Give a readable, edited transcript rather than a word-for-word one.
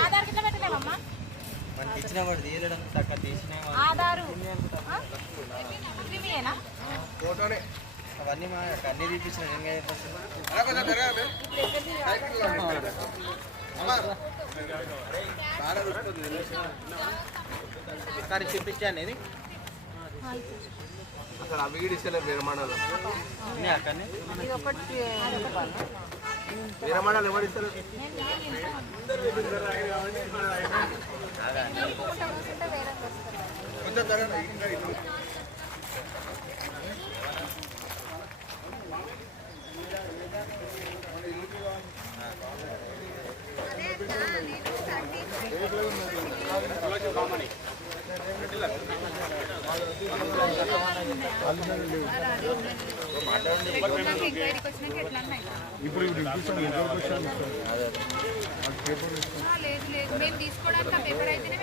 ఆధార్ కింద పెట్టలేమమ్మా మనకి ఇచ్చిన వాడు తీయడం తక్కువ తీసిన ఆధారు ఫోటోనే అవన్నీ మా అన్నీ తీపించిన కానీ చూపించా అనేది అసలు అవి ఇస్తలే విరమణాలు అక్కడనే విరమణాలు ఎవరు ఇస్తారు ఇప్పుడు లేదు లేదు మేము తీసుకోవడానికి ఆ పేపర్ అయితేనే